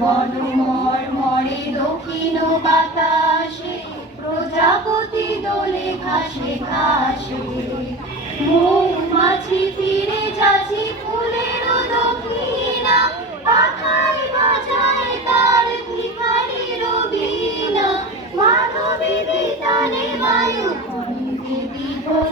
বনমর মরে দক্ষিণ বাতাসে, প্রজাপতি দোলে ঘাসে ঘাসে। মৌমাছি ফিরে যাচ্ছে ফুলের দক্ষিণা, পাখায় বাজায় তার ভিখারির বীণা। মাধবী বিতানে বায়ু কণ্ঠে বিভোর,